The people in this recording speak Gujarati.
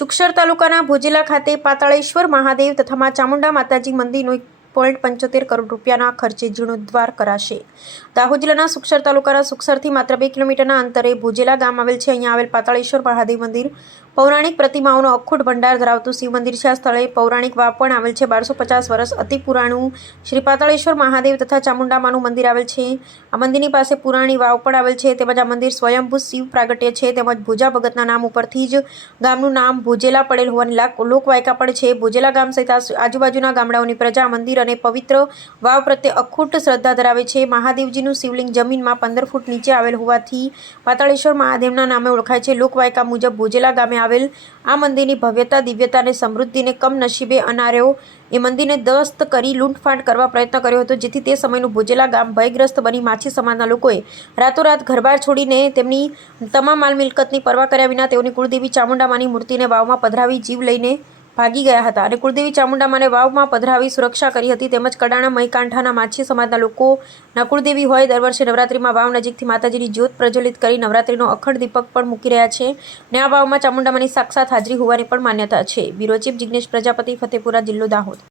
સુખસર તાલુકાના ભોજેલા ખાતે પાતાળેશ્વર મહાદેવ તથા મા ચામુંડા માતાજી મંદિરનું 1.75 કરોડ રૂપિયાના ખર્ચે જીર્ણોદ્ધાર કરાશે। દાહોદ જિલ્લાના સુખસર તાલુકાના સુખસરથી માત્ર 2 કિલોમીટરના અંતરે ભોજેલા ગામ આવેલ છે। અહીંયા આવેલ પાતાળેશ્વર મહાદેવ મંદિર પૌરાણિક પ્રતિમાઓનો અખૂટ ભંડાર ધરાવતું શિવ મંદિર છે। આ સ્થળે પૌરાણિક વાવ પણ આવેલ છે। 1250 વર્ષ અતિ પુરાણું શ્રી પાતાળેશ્વર મહાદેવ તથા ચામુંડામાનું મંદિર આવેલ છે। આ મંદિરની પાસે પુરાણી વાવ પણ આવેલ છે। તેમજ આ મંદિર સ્વયંભૂ શિવ પ્રાગટ્ય છે। તેમજ ભોજા ભગતના નામ ઉપરથી જ ગામનું નામ ભોજેલા પડેલ હોવાની લોકવાયકા પણ છે। ભોજેલા ગામ સહિત આજુબાજુના ગામડાઓની પ્રજા મંદિર અને પવિત્ર વાવ પ્રત્યે અખૂટ શ્રદ્ધા ધરાવે છે। મહાદેવજીનું શિવલિંગ જમીનમાં 15 ફૂટ નીચે આવેલ હોવાથી પાતાળેશ્વર મહાદેવના નામે ઓળખાય છે। લોકવાયકા મુજબ ભોજેલા ગામે આવેલ આ મંદિરની ભવ્યતા, દિવ્યતા અને સમૃદ્ધિને કમનસીબે અનાર્યો એ મંદિરને દસ્ત કરી લૂંટફાટ કરવા પ્રયત્ન કર્યો હતો, જેથી તે સમયનું ભોજેલા ગામ ભયગ્રસ્ત બની માછી સમાજના લોકોએ રાતોરાત ઘરબાર છોડીને તેમની તમામ માલ મિલકતની પરવા કર્યા વિના તેઓની કુળદેવી ચામુંડામાની મૂર્તિને વાવમાં પધરાવી જીવ લઈને ભાગી ગયા હતા અને કુળદેવી ચામુંડામાને વાવમાં પધરાવી સુરક્ષા કરી હતી। તેમજ કડાણા મહીકાંઠાના માછી સમાજના લોકોના કુળદેવી હોય દર વર્ષે નવરાત્રિમાં વાવ નજીકથી માતાજીની જ્યોત પ્રજ્વલિત કરી નવરાત્રિનો અખંડ દીપક પણ મૂકી રહ્યા છે અને આ વાવમાં ચામુંડામાની સાક્ષાત હાજરી હોવાની પણ માન્યતા છે। બ્યુરો ચીફ જિગ્નેશ પ્રજાપતિ, ફતેપુરા, જિલ્લો દાહોદ।